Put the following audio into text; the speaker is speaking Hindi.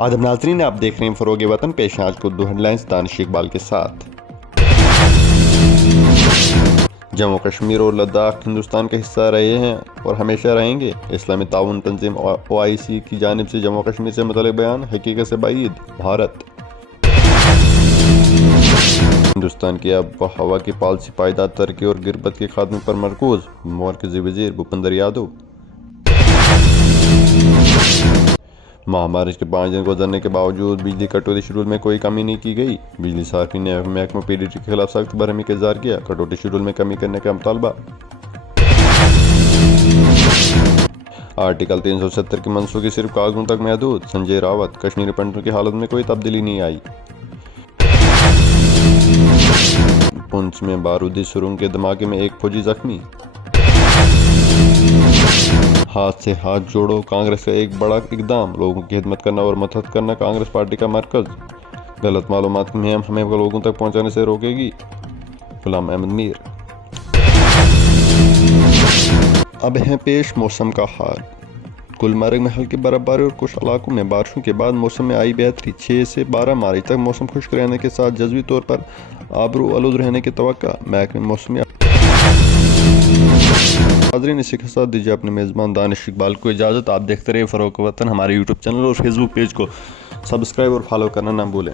आदब नाज़रीन, आप देख रहे हैं फ़रोग वतन। पेश आज को 2 हेडलाइंस दानिश इकबाल के साथ। जम्मू कश्मीर और लद्दाख हिंदुस्तान का हिस्सा रहे हैं और हमेशा रहेंगे। इस्लामी ताउन तंजीम OIC की जानिब से जम्मू कश्मीर से मुतल्लिक़ बयान हकीकत से बाइद। भारत हिंदुस्तान की आब व हवा की पॉलिसी पायदार तरक्की और गिरबत के खात्मे पर मरकूज। मरकज़ी वज़ीर भूपेंद्र यादव। महामारी के 5 दिन गुजरने के बावजूद बिजली कटौती शेड्यूल में कोई कमी नहीं की गई। बिजली सार्फिन ने महकमा PDT के खिलाफ सख्त बरहमी का इज़हार किया। कटौती शेड्यूल में कमी करने का मुतालबा। आर्टिकल 370 की मनसूखी सिर्फ कागजों तक महदूद। संजय रावत। कश्मीरी पंडितों की हालत में कोई तब्दीली नहीं आई। पुंछ में बारूदी सुरंग के धमाके में एक फौजी जख्मी। हाथ से हाथ जोड़ो, कांग्रेस का एक बड़ा इकदाम। लोगों की खिदमत करना और मदद करना कांग्रेस पार्टी का मरकज। गलत मालूमात की मुहिम हमें लोगों तक पहुंचाने से रोकेगी। गुलाम अहमद मीर। अब है पेश मौसम का हाल। गुलमर्ग में हल्की बर्फबारी और कुछ इलाकों में बारिशों के बाद मौसम में आई बेहतरी। 6 से 12 मार्च तक मौसम खुश्क रहने के साथ जज़वी तौर पर आबरू आलूद रहने की तवक्का। महकमे मौसमी नाज़रीन, इसी के साथ दीजिए अपने मेज़बान दानिश इकबाल को इजाज़त। आप देखते रहिए फ़रोग वतन। हमारे YouTube चैनल और Facebook पेज को सब्सक्राइब और फॉलो करना ना भूलें।